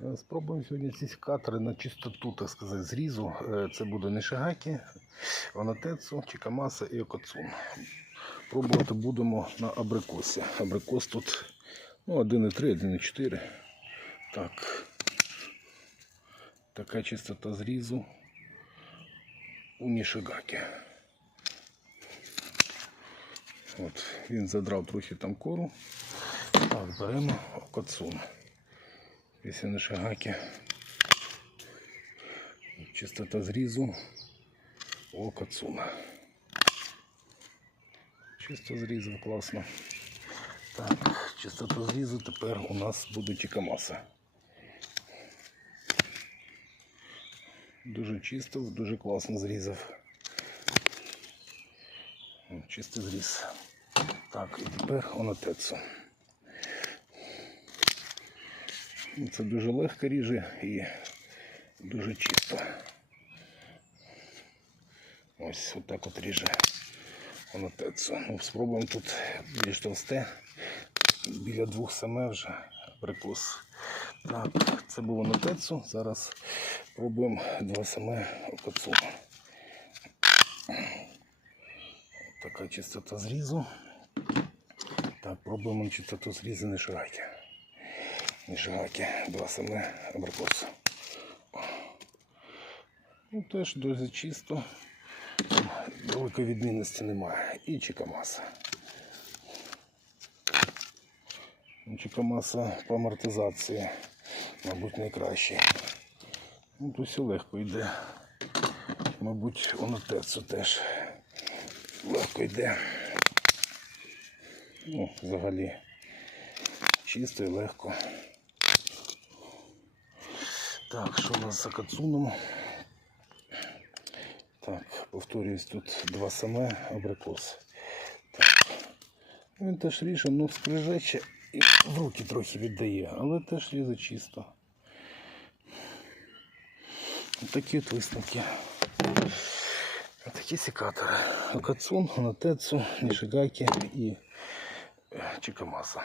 Е, Спробуємо сьогодні ці секатори на чистоту, так сказати, зрізу. Е, Це буде Нишигакі, Ванатецу, Чикамаса і Окоцун. Пробувати будемо на абрикосі. Абрикос тут ну, 1,3, 1,4. Так. Така чистота зрізу у Нішигакі. От, він задрав трохи там кору. Так, беремо окоцун. Після Нишигакі. Чистота зрізу у окоцуна. Чисто зрізав класно. Так, чистота зрізу тепер у нас буде Чикамаса. Дуже чисто, дуже класно зрізав. Чистий зріз. Так, і тепер онотецу. Це дуже легко ріже і дуже чисто. Ось отак от ріже онотецу. Ну, спробуємо тут більш товсте. Біля двох саме вже прикус. Так, це було онотецу. Зараз пробуємо два саме окоцу. Така чистота зрізу. Так, пробуємо чистоту зрізу не Не. Два саме абрикосу. Ну, теж дуже чисто. Великої відмінності немає. І чекамаса. Ну, Чекамаса по амортизації, мабуть, найкраще. Ну, тут все легко йде. Мабуть, онотецу теж легко йде. Ну, взагалі чисто і легко. Так, що у нас за кацуном? Так, повторююсь, тут два саме абрикос. Так. Він теж ріже, ну скрижече і в руки трохи віддає, але теж різе чисто. Такі от висновки. Такі секатори. Акацун, Анатецу, Нішигакі і е, Чикамаса.